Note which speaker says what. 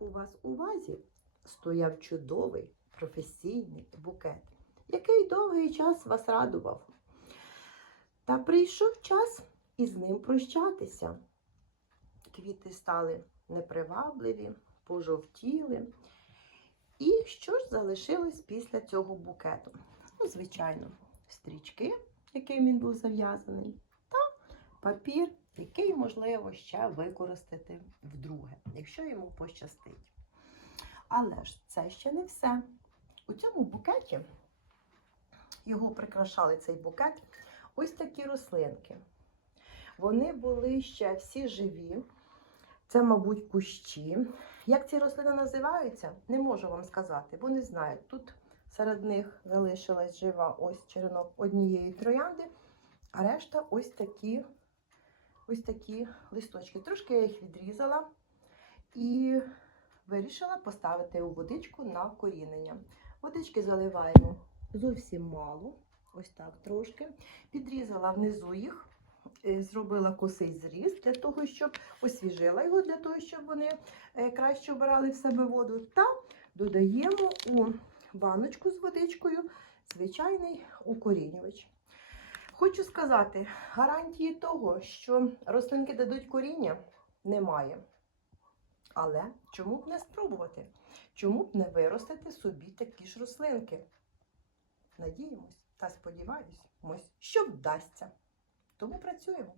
Speaker 1: у вас у вазі стояв чудовий професійний букет, який довгий час вас радував. Та прийшов час із ним прощатися. Квіти стали непривабливі, пожовтіли. І що ж залишилось після цього букету? Ну, звичайно, стрічки, яким він був зав'язаний, папір, який можливо ще використати вдруге, якщо йому пощастить. Але ж це ще не все. У цьому букеті його прикрашали цей букет ось такі рослинки. Вони були ще всі живі. Це, мабуть, кущі. Як ці рослини називаються, не можу вам сказати, бо не знаю. Тут серед них залишилась жива ось черенок однієї троянди, а решта ось такі, ось такі листочки. Трошки я їх відрізала і вирішила поставити у водичку на корінення. Водички заливаємо зовсім мало, ось так трошки. Підрізала внизу їх, е, зробила косий зріз для того, щоб освіжила його, для того, щоб вони е, краще вбирали в себе воду. Та додаємо у баночку з водичкою звичайний укорінювач. Хочу сказати, гарантії того, що рослинки дадуть коріння, немає. Але чому б не спробувати? Чому б не виростити собі такі ж рослинки? Надіємось та сподіваємось, що вдасться. Тому працюємо.